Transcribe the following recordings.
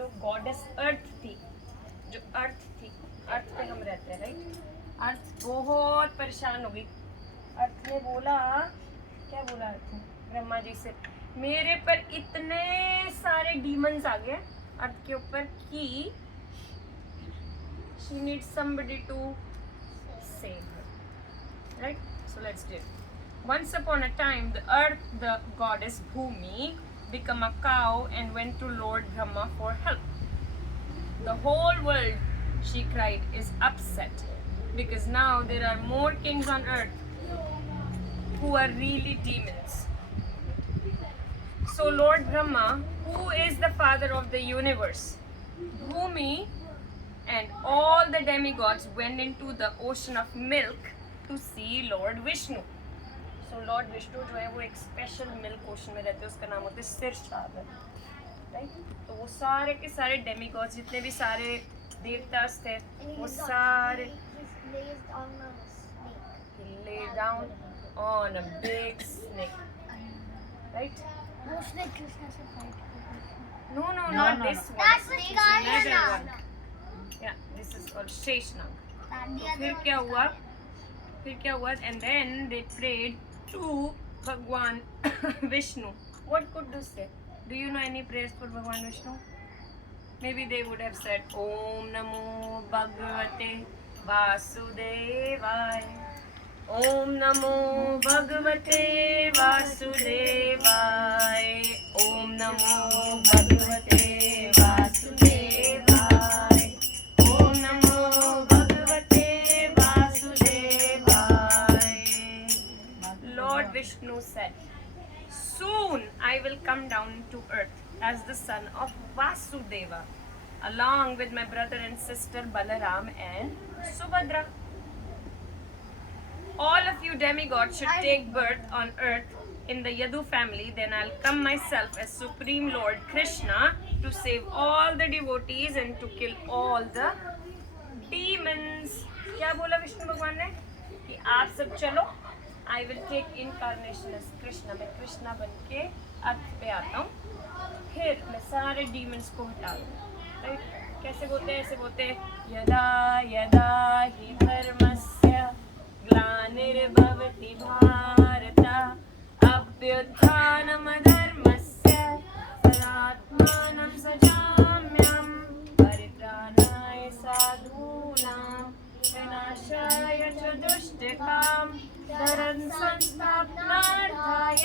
जो गॉडेस अर्थ थी, जो अर्थ थी, अर्थ पे हम रहते हैं राइट। अर्थ बहुत परेशान हो गई। अर्थ ने बोला, क्या बोला अर्थ ने ब्रह्मा जी से, मेरे पर इतने सारे डीमंस आ गए अर्थ के ऊपर कि she needs somebody to save her, right? So let's do it. Once upon a time, the earth, the goddess Bhumi, became a cow and went to Lord Brahma for help. The whole world, she cried, is upset because now there are more kings on earth who are really demons. So Lord Brahma, who is the father of the universe, Bhumi, and all the demigods went into the ocean of milk to see Lord Vishnu. So Lord Vishnu जो है वो एक special milk ocean में रहते हैं, उसका नाम होता है सिरशावर, राइट। तो वो सारे के सारे डेमिगॉड्स, जितने भी सारे देवतास थे, वो सारे lay down on a big snake, right? No, not this one. That's the It's another Sheshnag. one. Yeah, this is called Sheshnag. तो फिर क्या हुआ? And then they prayed to Bhagwan Vishnu. What could they say? Do you know any prayers for Bhagwan Vishnu? Maybe they would have said Om Namo Bhagavate Vasudevaya. Om Namo Bhagavate Vasudevaya. Om Namo Bhagavate Vasudevaya. Om Namo Bhagavate Vasudevaya. Lord Vishnu said, soon I will come down to earth as the son of Vasudeva, along with my brother and sister Balaram and Subhadra. All of you demigods should take birth on earth in the Yadu family. Then I'll come myself as Supreme Lord Krishna to save all the devotees and to kill all the demons. क्या बोला विष्णु भगवान ने कि आप सब चलो, I will take incarnation as Krishna. मैं कृष्णा बन के अर्थ पे आता हूँ, फिर मैं सारे डीमंस को हटा दूँ, राइट। कैसे बोलते हैं? ऐसे बोलते हैं, यदा यदा हि धर्मस्य ग्लानिर्भवति भारत अभ्युत्थानमधर्मस्य तदात्मानं सजाम्यहं परित्राणाय साधूनां विनाशाय च दुष्टकाम धर्म संस्थापनार्थाय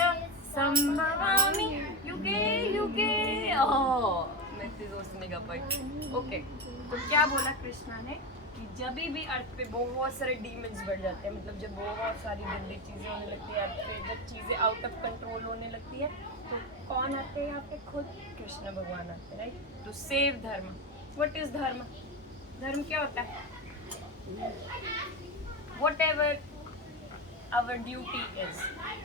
संभवामि युगे युगे। मैं इतनी जोर से नहीं गा पाई। ओके, तो क्या बोला कृष्णा ने कि जब भी अर्थ पे बहुत सारे डीमंस बढ़ जाते हैं, मतलब जब बहुत सारी गंदी चीज़ें होने लगती है अर्थ पे, जब चीज़ें आउट ऑफ कंट्रोल होने लगती है, तो कौन आते हैं यहाँ पे? खुद कृष्ण भगवान आते हैं, राइट, टू सेव धर्म। व्हाट इज धर्म? धर्म क्या होता है? Whatever our duty is,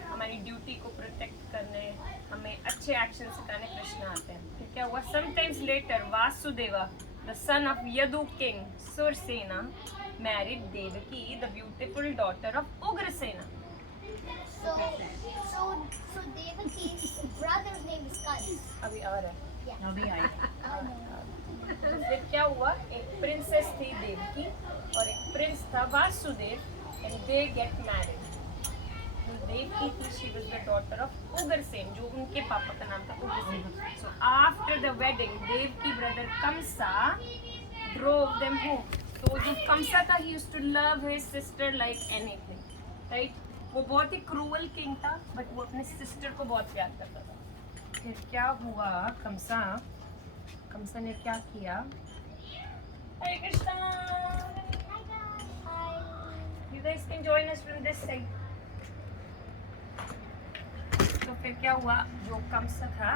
हमारी ड्यूटी को प्रोटेक्ट करने, हमें अच्छे एक्शन सिखाने कृष्ण आते हैं। फिर क्या हुआ? Sometimes later Vasudeva, the son of Yadu king Sursena, married Devaki, the beautiful daughter of Ugrasena. So Devaki's brother's name is Kali. अभी आ रहा है। Yeah. अभी आई फिर क्या हुआ? एक प्रिंसेस थी देवकी और एक प्रिंस था Vasudev, and they get married. Devaki थी, she was the daughter of Ugrasen, जो उनके पापा का नाम था Ugrasen. So after the wedding, Devaki brother Kamsa drove them home. तो जो कंसा था, he used to love his sister like anything, right? वो बहुत ही क्रूअल किंग था, बट वो अपने सिस्टर को बहुत प्यार करता था। फिर क्या हुआ? कंसा ने क्या किया? हरे Krishna. You guys can join us from this side. तो फिर क्या हुआ? जो कंसा था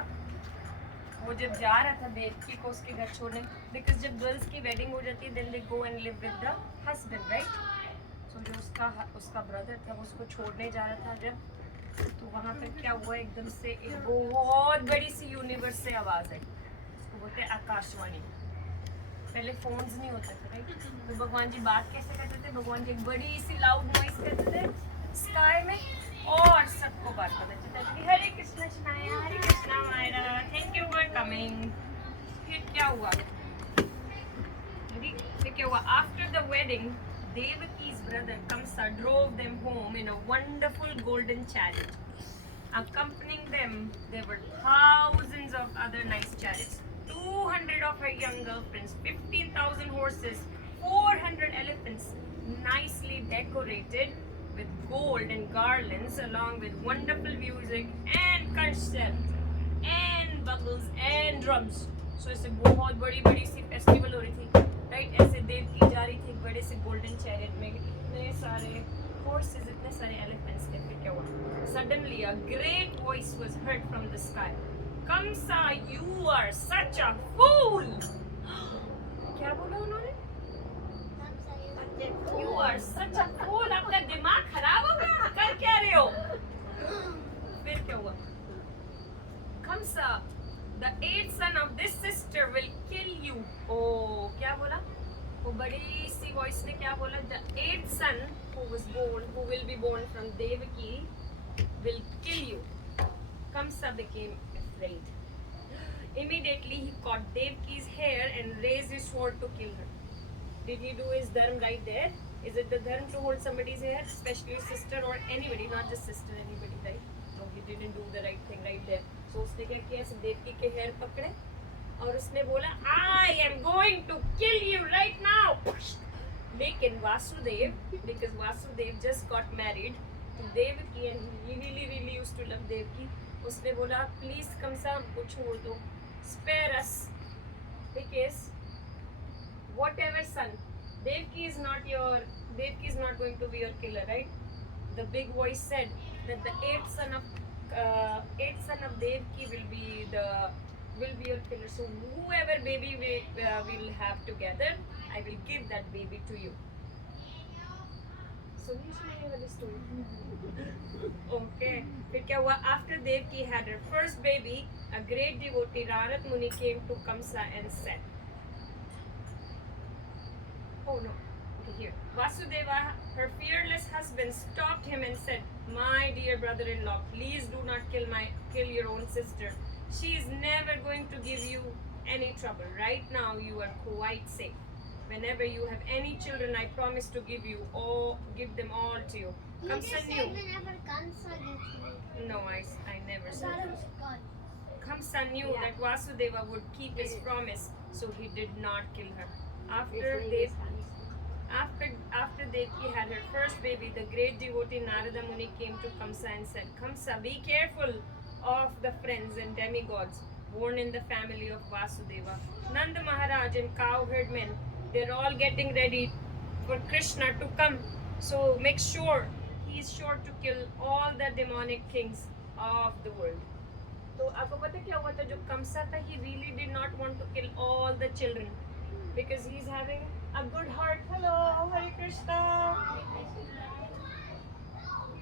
वो जब जा रहा था देवकी को उसके घर छोड़ने, बिकॉज जब गर्ल्स की वेडिंग हो जाती है then they go and live with the husband, right. So जो उसका ब्रदर था वो उसको छोड़ने जा रहा था जब, तो वहाँ पर क्या हुआ? एकदम से एक बहुत बड़ी सी यूनिवर्स से आवाज़ आई, उसको बोलते हैं आकाशवाणी। पहले फोन्स नहीं होते थे, राइट, तो भगवान जी बात कैसे करते थे? भगवान जी एक बड़ी सी लाउड नॉइस करते थे स्काई में और सबको बात पता चलता था कि Hare Krishna Shanaya, Hare Krishna Myra, thank you for coming. फिर क्या हुआ? फिर क्या हुआ? After the wedding, Devaki's brother Kamsa drove them home in a wonderful golden chariot. Accompanying them, there were thousands of other nice chariots. 200 of her young girlfriends, 15,000 horses, 400 elephants, nicely decorated with gold and garlands, along with wonderful music and concerts and bugles and drums. So ऐसे बहुत बड़ी बड़ी सी festival हो रही थी, right? ऐसे देव की जा रही थी बड़े से गोल्डन चैरियट में, इतने सारे horses, इतने सारे elephants थे. फिर क्या हुआ? Suddenly a great voice was heard from the sky. Kamsa, you are such a fool! क्या बोला उन्होंने? You are such a fool! आपका दिमाग खराब हो गया? कर क्या रहे हो? फिर क्या हुआ? Kamsa, the eighth son of this sister will kill you. Oh, क्या बोला? वो बड़ी सी voice ने क्या बोला? The eighth son who will be born from Devaki will kill you. Kamsa became afraid. Immediately he caught Devaki's hair and raised his sword to kill her. Did he do his dharma right there? Is it the dharma to hold somebody's hair, especially a sister or anybody, not just sister, anybody, right? No, he didn't do the right thing right there. So उसने क्या किया? देवकी के hair पकड़े और उसने बोला, I am going to kill you right now. लेकिन Vasudev, because Vasudev just got married to Devaki and he really used to love Devaki, उसने बोला, please Kamsa, हमको छोड़ दो, spare us, because whatever son, Devaki is not going to be your killer, right? The big voice said that the eighth son of Devaki will be your killer. So whoever baby we will have together, I will give that baby to you. So you should hear the story. Okay. फिर क्या हुआ? After Devaki had her first baby, a great devotee Narad Muni came to Kamsa and said, oh no, okay, here. Vasudeva, her fearless husband, stopped him and said, my dear brother-in-law, please do not kill your own sister. She is never going to give you any trouble. Right now you are quite safe. Whenever you have any children, I promise to give them all to you. You Kamsa just knew. said whenever Kamsa gets me. No, I never I said thought it that. was God. Kamsa knew that Vasudeva would keep his promise, so he did not kill her. After Devaki had her first baby, the great devotee Narada Muni came to Kamsa and said, Kamsa, be careful of the friends and demigods born in the family of Vasudeva. Nanda Maharaj and cowherd men, they're all getting ready for Krishna to come. So make sure, he is sure to kill all the demonic kings of the world. तो आपको पता क्या हुआ था? जो Kamsa था, he really did not want to kill all the children because he's having a good heart. Hello, Hare Krishna.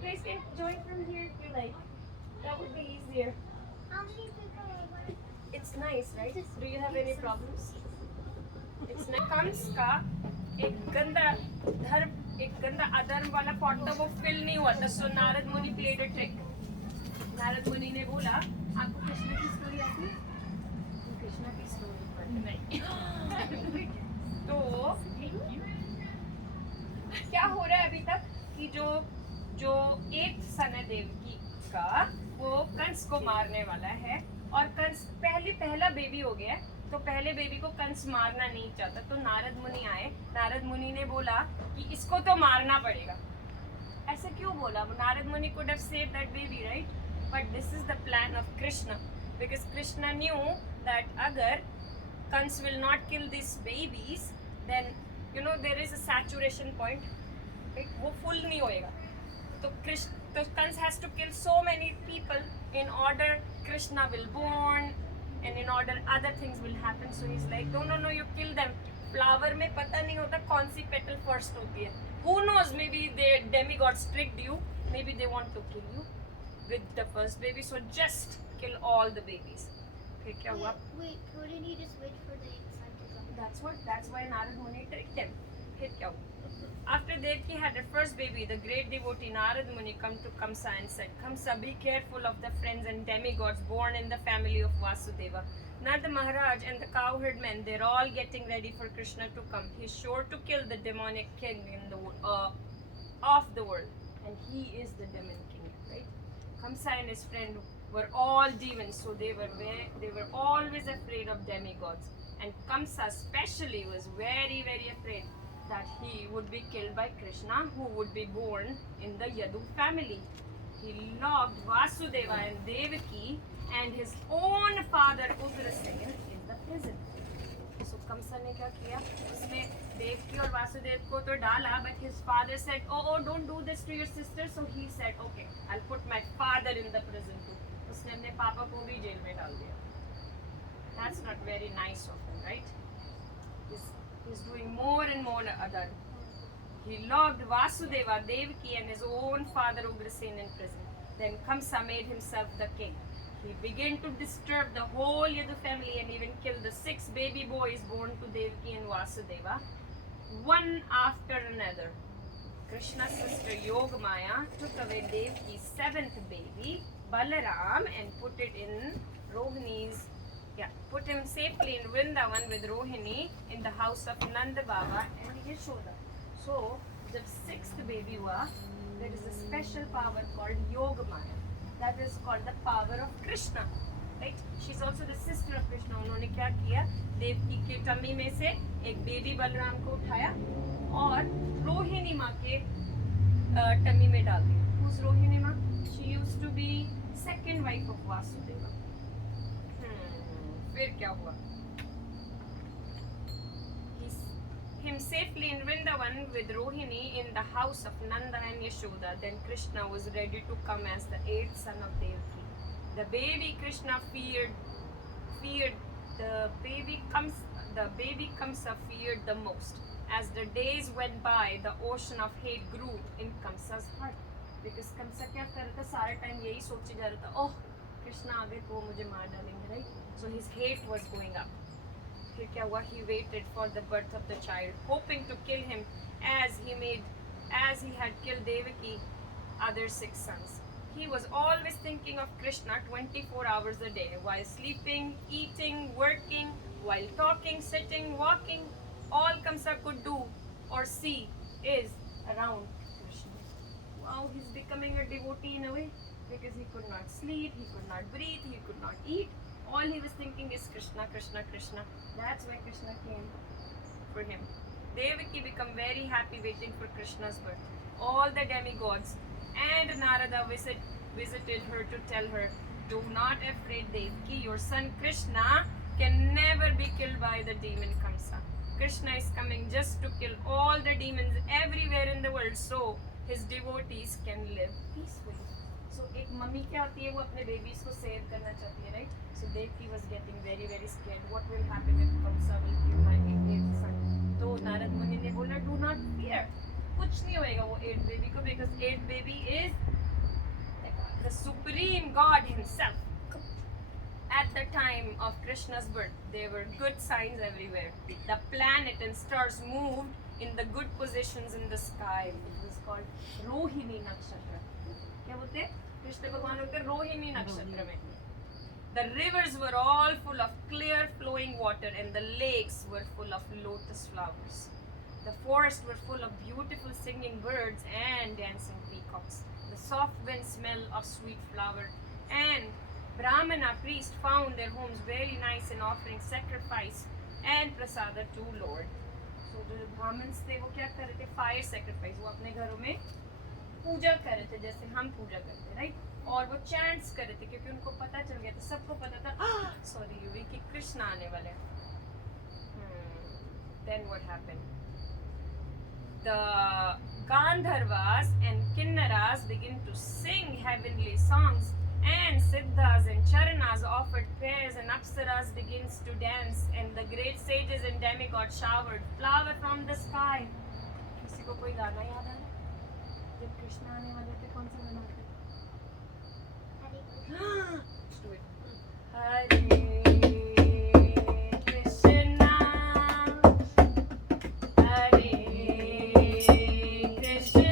Please join from here if you like. That would be easier. How many people are there? It's nice, right? Do you have any problems? It's nice. Kams का एक गंदा अधर्म वाला pot वो fill नहीं हुआ था. So Narad मुनि played a trick. नारद मुनि ने बोला, आपको कृष्ण की स्टोरी आती है? कृष्ण की स्टोरी नहीं. तो क्या हो रहा है अभी तक कि जो एक सन है देवकी का, वो कंस को मारने वाला है और कंस पहला बेबी हो गया है. तो पहले बेबी को कंस मारना नहीं चाहता. तो नारद मुनि आए. नारद मुनि ने बोला कि इसको तो मारना पड़ेगा. ऐसे क्यों बोला? नारद मुनि could have saved that baby, right? But this is the plan of Krishna, because Krishna knew that agar Kans will not kill these babies, then there is a saturation point, right? वो full नहीं होएगा. तो Kans has to kill so many people in order Krishna will born and in order other things will happen. So he's like, no, you kill them. Flower में पता नहीं होता कौन सी petal first होती है. Who knows? Maybe the demigods tricked you. Maybe they want to kill you with the first baby. So just kill all the babies. फिर क्या हुआ? Wait, couldn't he just wait for the sun to come? That's why Narad Muni tricked them. फिर क्या हुआ? After Devaki had her first baby, the great devotee Narad Muni come to Kamsa and said, Kamsa, be careful of the friends and demigods born in the family of Vasudeva. Nanda Maharaj and the cowherd men, they're all getting ready for Krishna to come. He's sure to kill the demonic king in the of the world, and he is the demon king, right? Kamsa and his friend were all demons, so they were always afraid of demigods. And Kamsa especially was very, very afraid that he would be killed by Krishna, who would be born in the Yadu family. He locked Vasudeva and Devaki and his own father Ugrasen in the prison. So Kamsa ने क्या किया? उसने देवकी और वासुदेव को तो डाला, but his father said, "Oh, don't do this to your sister." So he said, "Okay, I'll put my father in the prison too." उसने अपने पापा को भी जेल में डाल दिया. That's not very nice of him, right? He's doing more and more other. He locked Vasudeva, Devaki and his own father Ugrasen in prison. Then Kamsa made himself the king. He began to disturb the whole Yadu family and even kill the 6 baby boys born to Devaki and Vasudeva, one after another. Krishna's sister Yogamaya took away Devaki's 7th baby, Balaram, and put him safely in Vrindavan with Rohini in the house of Nanda Baba and Yashoda. So, the 6th baby hua, there is a special power called Yogamaya. That is called the power of Krishna, right? She's also the sister of Krishna. उन्होंने क्या किया? देवकी के tummy में से एक baby Balram को उठाया और रोहिणी माँ के टमी में डाल दिया. Who's रोहिणी माँ? She used to be second wife of Vasudeva. फिर क्या हुआ? Him safely in Vrindavan with Rohini in the house of Nanda and Yashoda. Then Krishna was ready to come as the 8th son of Devaki. The baby Krishna feared the baby Kamsa feared the most. As the days went by, the ocean of hate grew in Kamsa's heart. Because Kamsa क्या कर रहा था? सारा time यही सोचे जा रहा था, ओह कृष्णा आ गए तो वो मुझे मार डालेंगे, right? So his hate was going up. फिर क्या हुआ? He waited for the birth of the child, hoping to kill him as he had killed Devaki other 6 sons. He was always thinking of Krishna 24 hours a day, while sleeping, eating, working, while talking, sitting, walking. All Kamsa could do or see is around Krishna. Wow, he's becoming a devotee in a way, because he could not sleep, he could not breathe, he could not eat. All he was thinking is Krishna, Krishna, Krishna. That's why Krishna came for him. Devaki became very happy waiting for Krishna's birth. All the demigods and Narada visited her to tell her, "Do not afraid, Devaki. Your son Krishna can never be killed by the demon Kamsa. Krishna is coming just to kill all the demons everywhere in the world, so his devotees can live peacefully." So एक mummy क्या होती है, वो अपने babies को save करना चाहती है, right? So Devaki was getting very, very scared. What will happen if Kamsa will kill my 8th son? तो नारद मुनि ने बोला, "Do not fear. कुछ नहीं होएगा वो 8th baby को, because 8th baby is the supreme God himself." At the time of Krishna's birth, there were good signs everywhere. The planet and stars moved in the good positions in the sky. It was called Rohini Nakshatra. क्या बोलते हैं? कृष्ण भगवान होते रोहिणी नक्षत्र में. The rivers were all full of clear flowing water and the lakes were full of lotus flowers. The forests were full of beautiful singing birds and dancing peacocks. The soft wind smell of sweet flower, and Brahmana priests found their homes very nice in offering sacrifice and prasada to Lord. So the Brahmins थे वो क्या कर रहे थे? Fire sacrifice. वो अपने घरों में पूजा कर रहे थे जैसे हम पूजा करते, राइट? और वो चैंट्स कर रहे थे क्योंकि उनको पता चल गया था, सबको पता था, सॉरी युवी, कि कृष्ण आने वाले हैं. Then what happened? The Gandharvas and Kinnaras began to sing heavenly songs, and Siddhas and Charanas offered prayers, and Apsaras begins to dance, and the great sages and demigods showered flower from the sky. किसी को कोई गाना याद है? जब कृष्ण आने वाले थे कौन सा गाना था? Let's do it. Hare Krishna, Hare Krishna,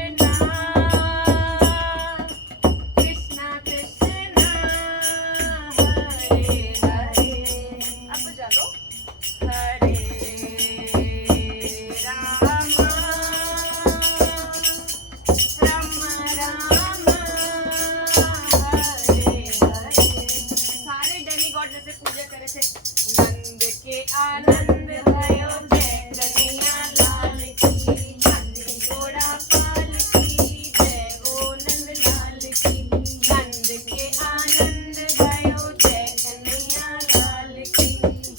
Krishna Krishna, Hare Hare. आनंद भयो जय कन्हैया लाल की नंद घोड़ा पाल की जय हो नंद लाल की नंद के आनंद भयो जय कन्हैया लाल की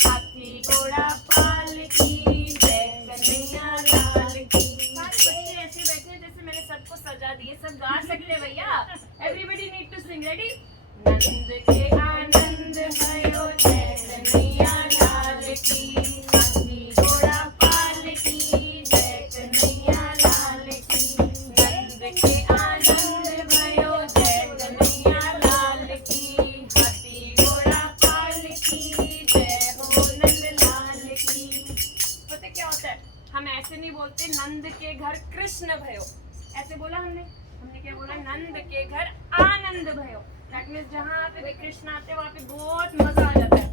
हाथी घोड़ा पाल की जय कन्हैया लाल की। सारे बच्चे ऐसे बैठे हैं जैसे मैंने सबको सजा दिए, सब गा सकते हैं भैया। Everybody need to sing, ready? Nand के आनंद भयो जय कन्हैया लाल की हाथी घोड़ा पाल की जय कन्हैया लाल की नंद के आनंद भयो जय कन्हैया लाल की हाथी घोड़ा पाल की जय हो नंद लाल की। पता क्या होता है, हम ऐसे नहीं बोलते नंद के घर कृष्ण भयो, ऐसे बोला हमने क्या बोला, नंद के घर आनंद भयो। दैट मीन्स जहाँ पे भी कृष्ण आते हैं वहाँ पे बहुत मजा आ जाता है।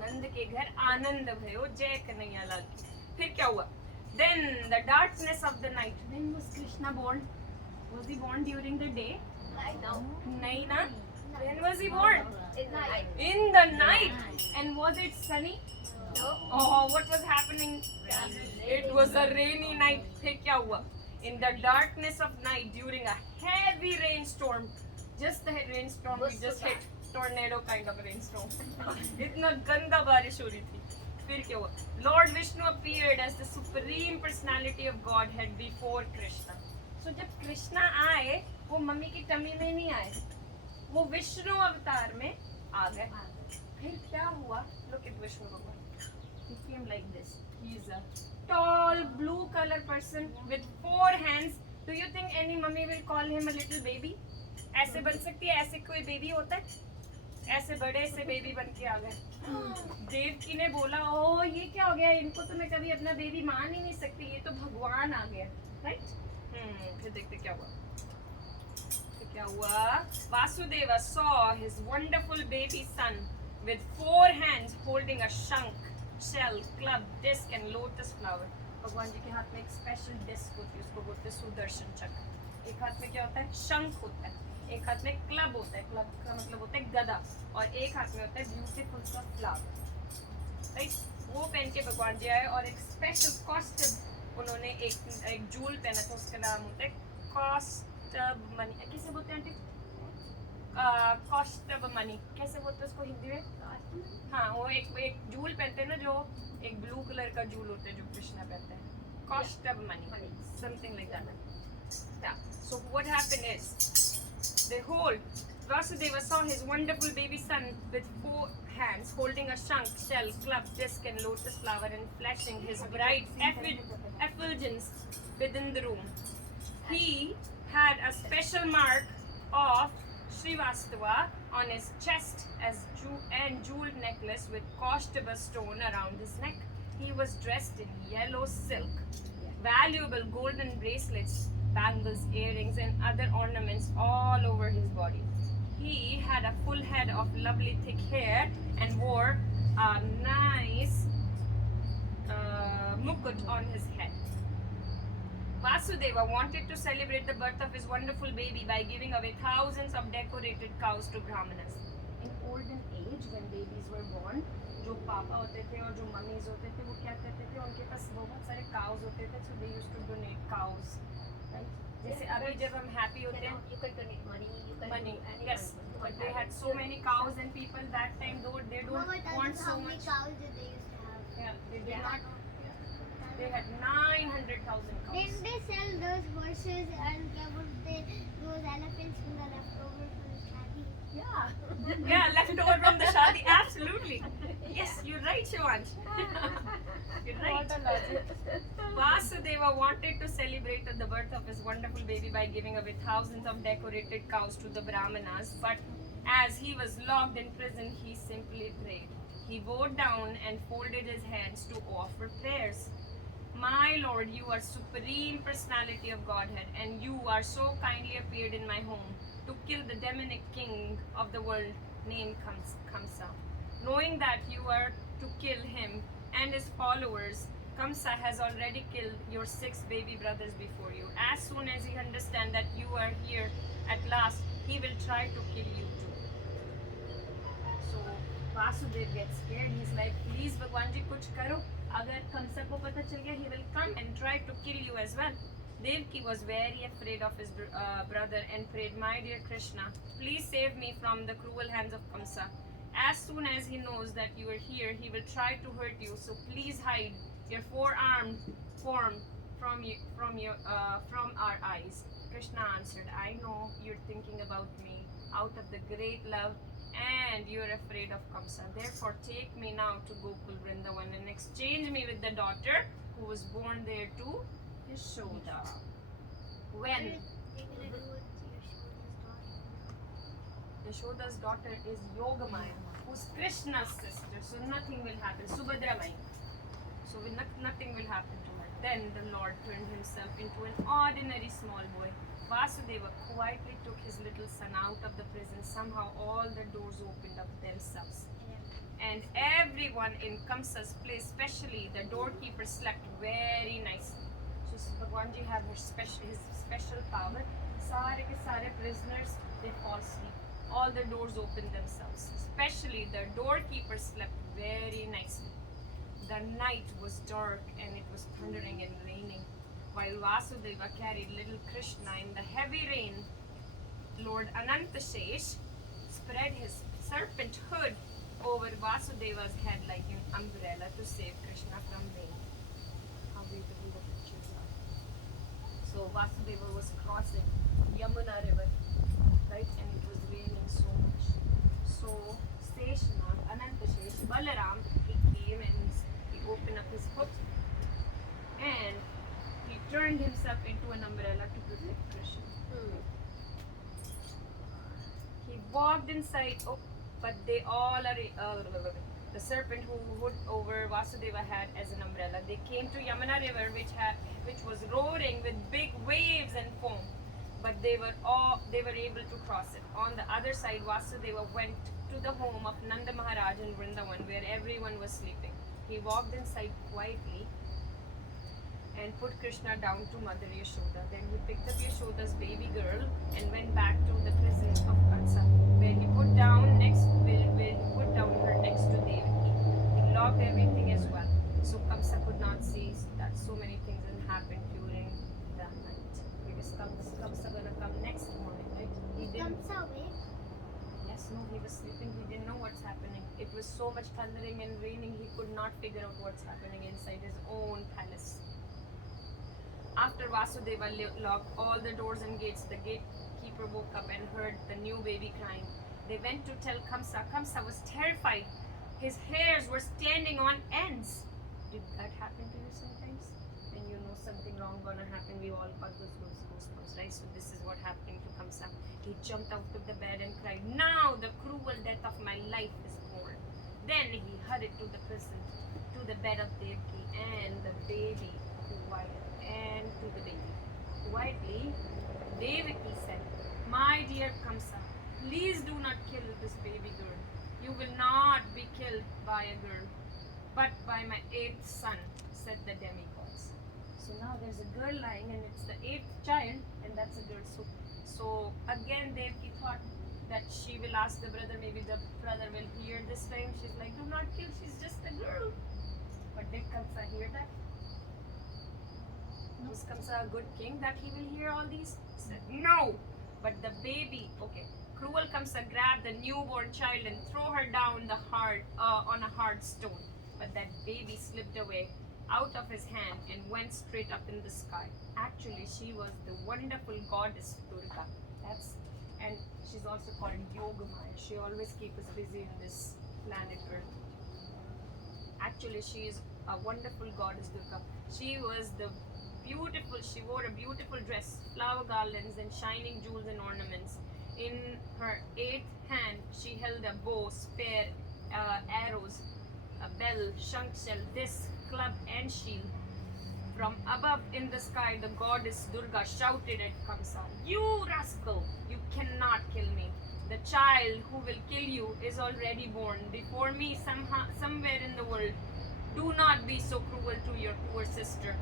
नंद के घर आनंद भयो जय कन्हैया लाल की। फिर क्या हुआ? Then the darkness of the night. When was Krishna born? Was he born during the day? No. नहीं ना? When was he born? It's night. In the night. And was it sunny? No. Oh, what was happening? It was a rainy night. फिर क्या हुआ? In the darkness of night during a heavy rainstorm. Just the rainstorm we just hit. Tornado kind of rainstorm. इतना गंदा बारिश हो रही थी। फिर क्या हुआ? Lord Vishnu appeared as the supreme personality of Godhead before Krishna. So जब कृष्णा आए, वो मम्मी की टमी में नहीं आए, वो विष्णु अवतार में आ गए। फिर क्या हुआ? Look at Vishnu Bhagwan. He came like this. He is a tall blue color person with 4 hands. Do you think any mummy will call him a little baby? ऐसे बन सकती है? ऐसे कोई बेबी होता है? ऐसे बड़े से बेबी बन के आ गए। देवकी ने बोला, ओ ये क्या हो गया, इनको तो मैं कभी अपना बेबी मान ही नहीं सकती, ये तो भगवान आ गया, राइट? फिर देखते क्या हुआ। क्या हुआ? Vasudeva saw his wonderful baby son with 4 hands holding a shank, shell, club, disc and lotus flower. भगवान जी के हाथ में एक स्पेशल डिस्क होती है, उसको बोलते हैं सुदर्शन चक्र। एक हाथ में क्या होता है? शंख होता है, एक हाथ में क्लब होता है, क्लब का मतलब होता है गदा, और एक हाथ में होता है ब्यूटीफुल सा फ्लावर, राइट? वो पहन के भगवान जी आए और एक स्पेशल कॉस्ट्यूम उन्होंने एक जूल पहना था, उसका नाम होता है कॉस्टब मनी। कैसे बोलते हैं आंटी? कॉस्टब मनी कैसे बोलते हैं उसको हिंदी में? हाँ, वो एक जूल पहनते हैं ना, जो एक ब्लू कलर का जूल होता है जो कृष्णा पहनते हैं, कॉस्टब मनी, something like that. Yeah. So what happened is, behold, Vasudeva saw his wonderful baby son with 4 hands holding a shank, shell, club, disc and lotus flower and flashing his bright effulgence within the room. He had a special mark of Srivastava on his chest and jeweled necklace with Kaustubha stone around his neck. He was dressed in yellow silk, valuable golden bracelets, bangles, earrings and other ornaments all over his body. He had a full head of lovely thick hair and wore a nice mukut on his head. Vasudeva wanted to celebrate the birth of his wonderful baby by giving away thousands of decorated cows to brahmanas. In olden age, when babies were born, जो पापा होते थे और जो mummies होते थे, वो क्या करते थे, उनके पास बहुत सारे काउज होते थे, so they used to donate cows. जैसे अभी जब हम हैप्पी होते हैं, You can donate money. You can money, do any yes, kind of but they had so many cows and people that time though they don't Mama, tell want us so how many much. cows did they used to have? Yeah, they did Yeah. not. They had 900,000 cows. Didn't they sell those horses and those elephants from the leftover from the shadi? Yeah, yeah, left over from the shadi. Absolutely. Yes, you're right, Shivansh. You're right. Vasudeva wanted to celebrate the birth of his wonderful baby by giving away thousands of decorated cows to the brahmanas, but as he was locked in prison, he simply prayed. He bowed down and folded his hands to offer prayers. My Lord, you are supreme personality of Godhead, and you are so kindly appeared in my home to kill the demonic king of the world named Kamsa. Knowing that you are to kill him and his followers, Kamsa has already killed your 6 baby brothers before you. As soon as he understands that you are here at last, he will try to kill you too. So Vasudev gets scared. He's like, please Bhagwan ji kuch karo. Agar Kamsa ko pata chal gaya, he will come and try to kill you as well. Devaki was very afraid of his brother and prayed, my dear Krishna, please save me from the cruel hands of Kamsa. As soon as he knows that you are here, he will try to hurt you. So please hide your four-armed form from our eyes. Krishna answered, I know you're thinking about me out of the great love and you're afraid of Kamsa. Therefore, take me now to Gokul Vrindavan and exchange me with the daughter who was born there to Yashoda. What When are they gonna do with your Yashoda's daughter is Yogamaya, who's Krishna's sister, so nothing will happen. Subhadramaya. So nothing will happen to her. Then the Lord turned himself into an ordinary small boy. Vasudeva quietly took his little son out of the prison. Somehow all the doors opened up themselves. And everyone in Kamsa's place, especially the doorkeeper, slept very nicely. So Bhagwan ji had his special power. Sare ke sare prisoners, they fall asleep. All the doors opened themselves. Especially the doorkeeper slept very nicely. The night was dark and it was thundering and raining. While Vasudeva carried little Krishna in the heavy rain, Lord Anantashesh spread his serpent hood over Vasudeva's head like an umbrella to save Krishna from rain. How beautiful the pictures are. So Vasudeva was crossing Yamuna river, right? And it was raining so much. So Seshnath, Anantashesh, Balaram, he came and he opened up his hook and he turned himself into an umbrella to protect Krishna. He walked inside, but they all are the serpent who hood over Vasudeva had as an umbrella. They came to Yamuna river, which was roaring with big waves and foam, but they were able to cross it. On the other side, Vasudeva went to the home of Nanda Maharaj in Vrindavan, where everyone was sleeping. He walked inside quietly and put Krishna down to Mother Yashoda. Then he picked up Yashoda's baby girl and went back to the prison of Kansa, where he put down her next to Devaki. He locked everything as well, so Kamsa could not see that so many things had happened during the night. Because Kamsa gonna come next morning, right? He didn't. Kamsa awake? Yes, no, he was sleeping. He didn't know what's happening. It was so much thundering and raining, he could not figure out what's happening inside his own palace. After Vasudeva locked all the doors and gates, the gatekeeper woke up and heard the new baby crying. They went to tell Kamsa. Kamsa was terrified. His hairs were standing on ends. Did that happen to you sometimes? When you know something wrong gonna happen, we all got those goosebumps, right? So this is what happening to Kamsa. He jumped out of the bed and cried, now the cruel death of my life is born. Then he hurried to the prison, to the bed of Devaki and the baby and to the baby. Quietly, Devaki said, my dear Kamsa, please do not kill this baby girl. You will not be killed by a girl, but by my 8th son, said the demigods. So now there's a girl lying and it's the 8th child and that's a girl. So again Devaki thought that she will ask the brother, maybe the brother will hear this time. She's like, do not kill, she's just a girl. But did Kamsa hear that? Was Kamsa a good king that he will hear all these? He said, no! But the baby, okay. Cruel Kamsa grabbed the newborn child and threw her down on a hard stone. But that baby slipped away out of his hand and went straight up in the sky. Actually, she was the wonderful goddess Durga. And she's also called Yogamaya. She always keeps us busy in this planet Earth. Actually, she is a wonderful goddess Durga. She wore a beautiful dress, flower garlands and shining jewels and ornaments. In her 8th hand, she held a bow, spear, arrows, a bell, shank shell, disc, club and shield. From above in the sky, the goddess Durga shouted at Kamsa, you rascal, you cannot kill me. The child who will kill you is already born before me somewhere in the world. Do not be so cruel to your poor sister.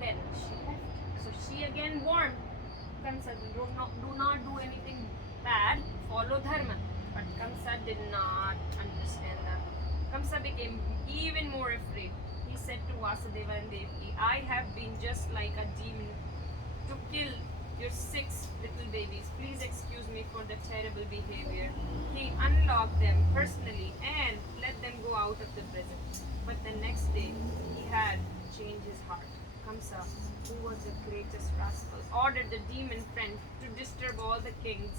Then she left. So she again warned Kamsa, do not do anything bad, follow dharma. But Kamsa did not understand that. Kamsa became even more afraid. He said to Vasudeva and Devaki, I have been just like a demon to kill your 6 little babies. Please excuse me for the terrible behavior. He unlocked them personally and let them go out of the prison. But the next day, he had changed his heart. Kamsa, who was the greatest rascal, ordered the demon friend to disturb all the kings,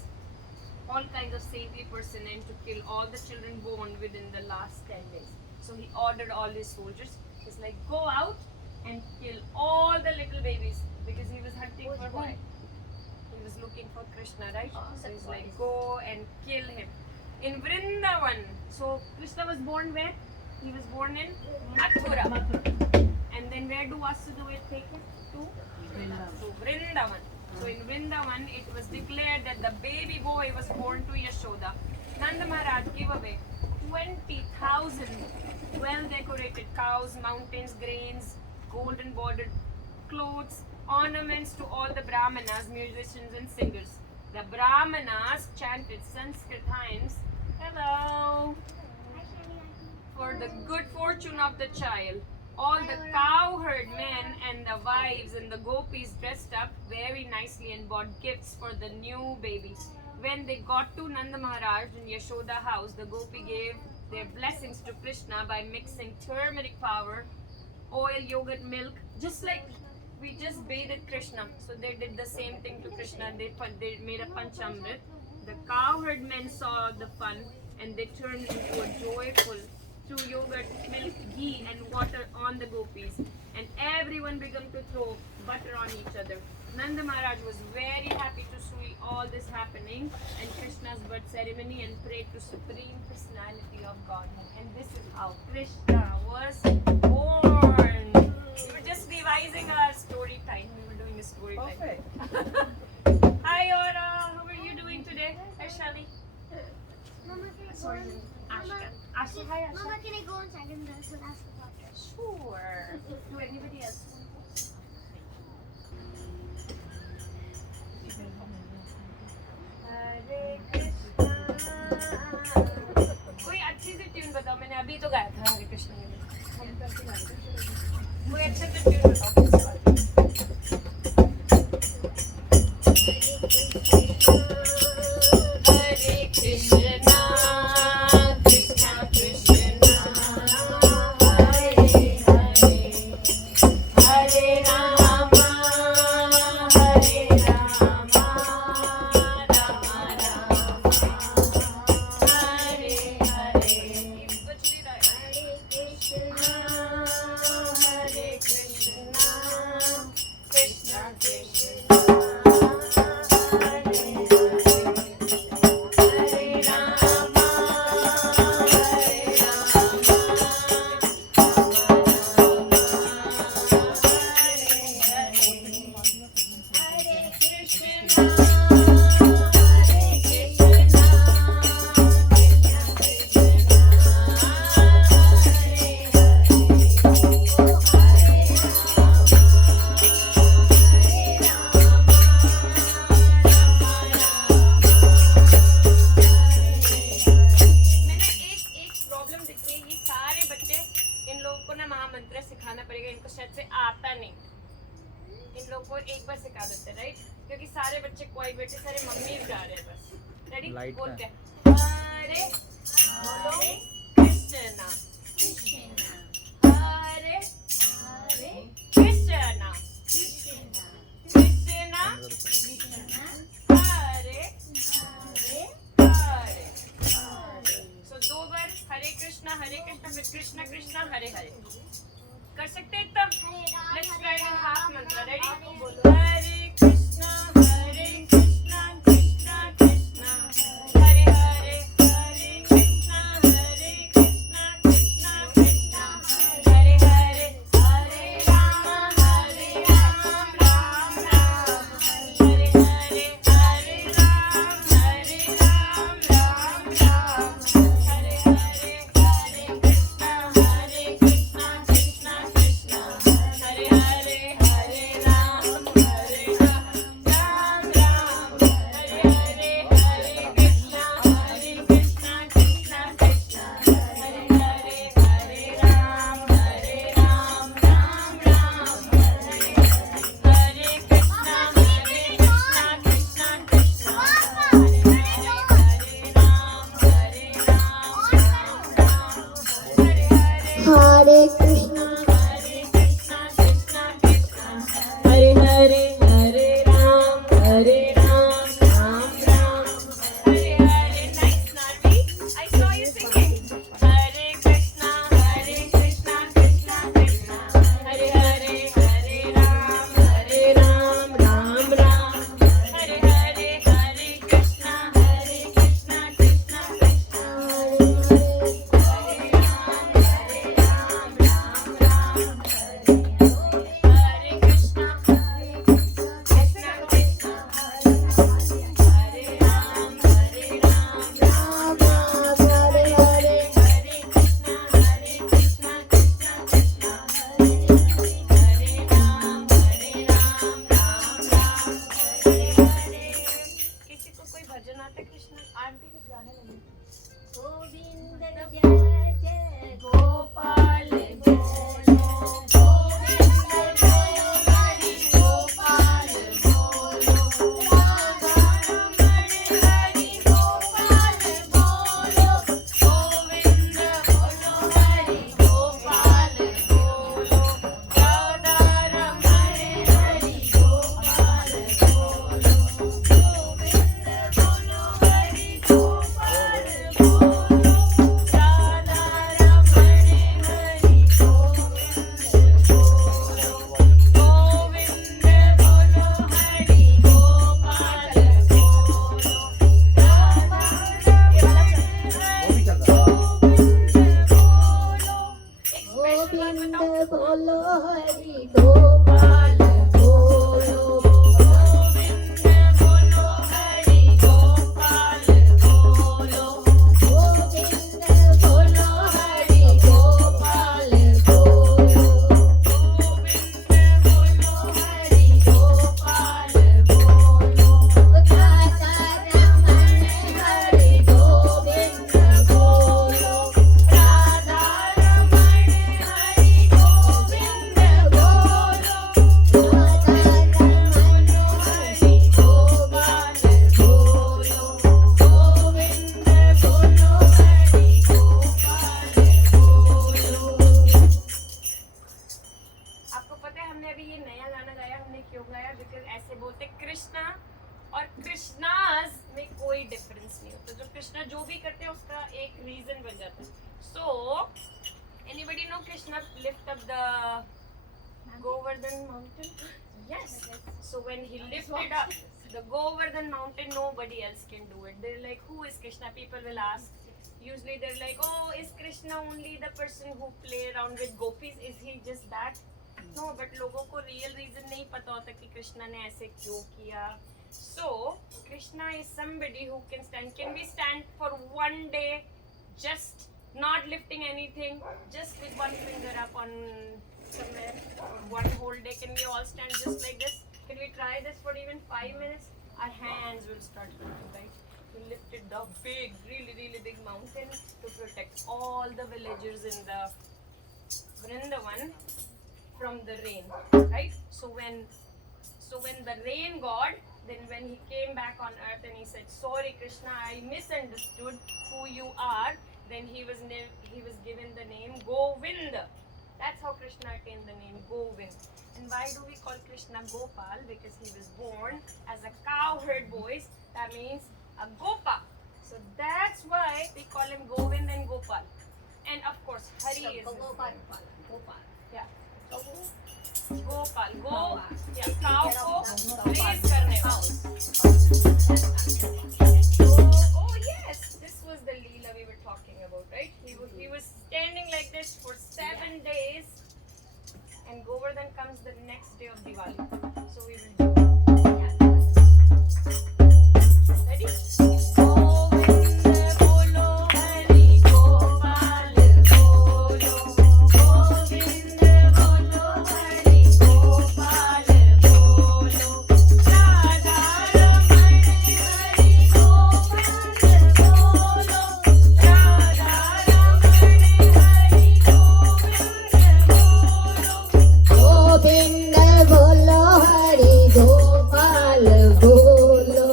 all kinds of saintly person, and to kill all the children born within the last 10 days. So he ordered all his soldiers, he's like, go out and kill all the little babies, because he was hunting for who? He was looking for Krishna, right? So he's like, go and kill him. In Vrindavan. So Krishna was born where? He was born in Mathura. And then where do Vasudeva take him? To Vrindavan. So in Vrindavan, it was declared that the baby boy was born to Yashoda. Nanda Maharaj gave away 20,000 well-decorated cows, mountains, grains, golden bordered clothes, ornaments to all the Brahmanas, musicians and singers. The Brahmanas chanted Sanskrit hymns, hello, for the good fortune of the child. All the cowherd men and the wives and the gopis dressed up very nicely and bought gifts for the new baby. When they got to Nanda Maharaj in Yashoda house, the gopi gave their blessings to Krishna by mixing turmeric powder, oil, yogurt, milk, just like we just bathed Krishna. So they did the same thing to Krishna. They made a panchamrit. The cowherd men saw the fun and they turned into a joyful threw yogurt, milk, ghee and water on the gopis, and everyone began to throw butter on each other. Nanda Maharaj was very happy to see all this happening and Krishna's birth ceremony and prayed to Supreme Personality of Godhead. And this is how Krishna was born. We were just revising our story time. We were doing a story time. Hi Aura, how are you doing today? Hi Shali. Mama, can I go Sorry, on? Ashka. Ashka, hi Ashka. Mama, can I go inside and ask about this? Sure. Do anybody else? Hare Krishna. कोई अच्छी सी tune बताओ. मैंने अभी तो गाया था हरे कृष्ण में. कोई अच्छा सा ट्यून बताओ. Hare Krishna. Krishna Krishna Hare Hare. कर सकते हैं तब. Let's try in half mantra. Ready? Hare Krishna Krishna Krishna Hare Hare, Hare Krishna Krishna Krishna बोलो हरि गोपाल बोलो गोविंद बोलो हरि गोपाल बोलो गोविंद बोलो हरि गोपाल बोलो गोविंद बोलो हरि गोपाल बोलो राधा रमण हरि गोविंद बोलो राधा रमण हरि गोविंद बोलो राधा रमण हरि गोपाल बोलो गोविंद बोलो हरि गोपाल बोलो। आपको पता है हमने अभी ये नया गाना गाया, हमने क्यों गाया? बिकॉज ऐसे बोलते कृष्णा और कृष्णाज में कोई डिफरेंस नहीं होता। जो कृष्णा जो भी करते हैं उसका एक रीजन बन जाता है। So anybody know Krishna lift up the Govardhan mountain? Yes. So when he lifted up the Govardhan mountain, nobody else can do it. They're like, who is Krishna? People will ask. Usually they're like, oh, is Krishna only the person who play around with gopis? Is he just that? No, but लोगों को real reason नहीं पता होता कि कृष्णा ने ऐसे क्यों किया. So Krishna is somebody who can stand. Can we stand for one day, just not lifting anything, just with one finger up on somewhere? One whole day, can we all stand just like this? Can we try this for even 5 minutes? Our hands will start hurting, right? We lifted the big, really big mountain to protect all the villagers in the Vrindavan from the rain, right? So when the rain god, then when he came back on earth and he said, sorry Krishna, I misunderstood who you are, then he was given the name Govinda. That's how Krishna attained the name Govind. And why do we call Krishna Gopal? Because he was born as a cowherd boy. That means a Gopa. So that's why we call him Govind and Gopal. And of course, Hari is his name. Yeah. Gopal. Yeah, cow को raise करने वाला. Oh yes, this was the Leela we were talking about, right? He was standing like this for 7 days, and Govardhan comes the next day of Diwali. So we will do. Ready? Govind bolo Hari Gopal bolo. Govind bolo Hari Gopal bolo. Radha Raman Hari Gopal bolo. Radha Raman Hari Govind bolo. Govind बोलो हरि गोपाल बोलो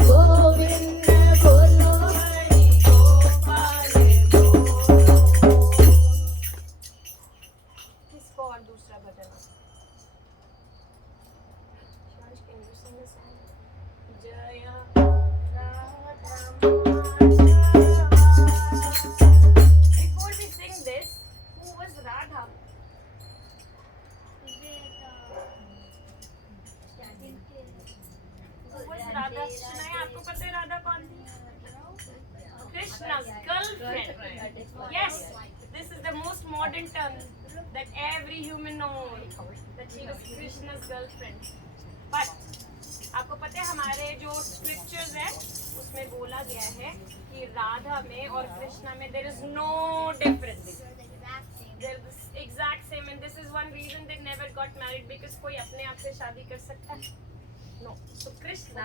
गोविंद बोलो हरि गोपाल बोलो। किसको और दूसरा भजन? Sharish, can you sing the song? Jaya Radha Madhava. Before we sing this, who was Radha? Who was Radha? Shania, आपको पता है राधा कौन थी? Krishna's girlfriend. Yes, this is the most modern term that every human knows, that she was Krishna's girlfriend. But आपको पता है हमारे जो scriptures है उसमें बोला गया है कि राधा में और कृष्णा में there is no difference. They're the exact same, and this is one reason they never got married, because कोई अपने आप से शादी कर सकता है? No. So Krishna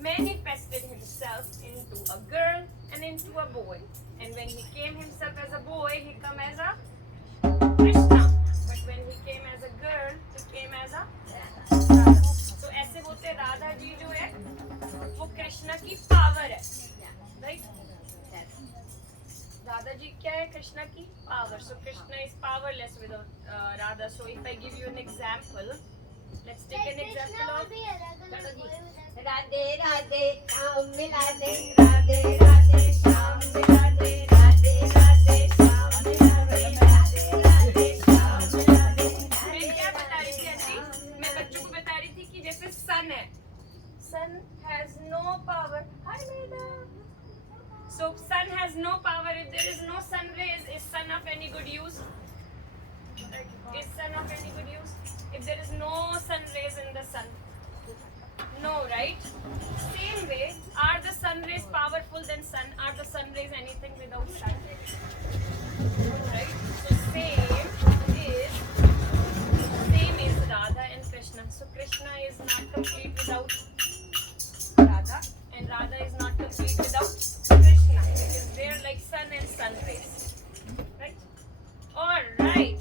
manifested himself into a girl and into a boy. And when he came himself as a boy, he came as a Krishna. But when he came as a girl, he came as a Radha. So ऐसे बोलते राधा जी जो है वो कृष्णा की power है, right? Radha ji क्या है? कृष्णा की power. So Krishna is powerless without Radha. So if I give you an example, let's take an example of Radhe Radhe Shyam मिला दे राधे राधे श्याम मिला दे राधे राधे श्याम मिला दे राधे राधे श्याम मिला दे मैं क्या बता रही थी आंटी? मैं बच्चों को बता रही थी कि जैसे sun है, sun has no power. Hi Meda. So sun has no power. If there is no sun rays, is sun of any good use? Is sun of any good use? If there is no sun rays in the sun? No, right? Same way, are the sun rays powerful than sun? Are the sun rays anything without sun? Right? So same is Radha and Krishna. So Krishna is not complete without Radha, and Radha is not complete without Krishna, because they're like sun and sun rays. Right? Alright.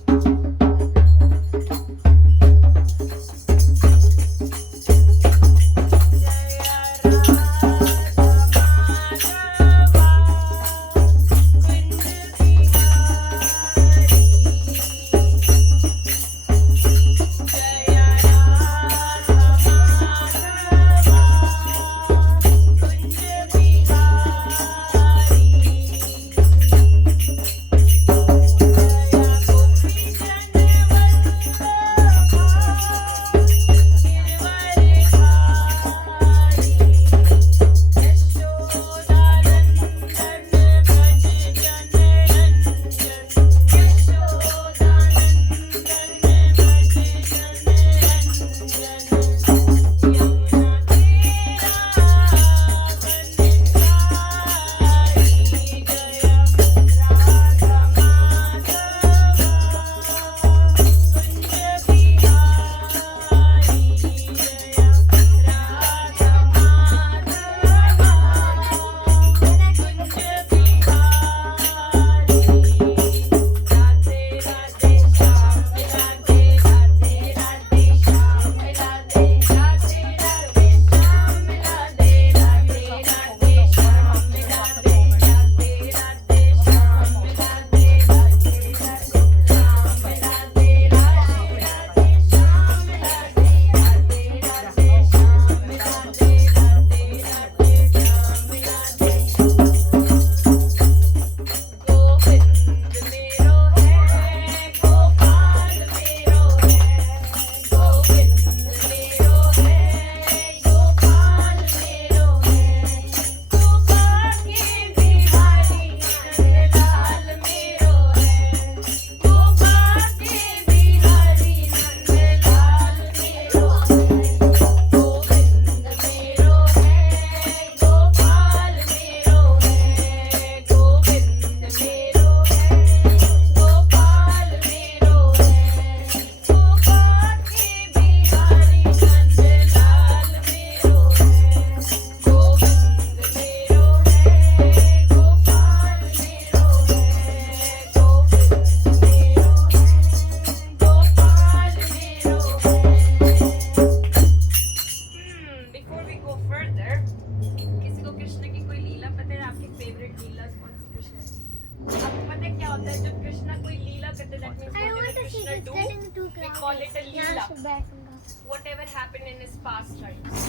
Whatever happened in his past times.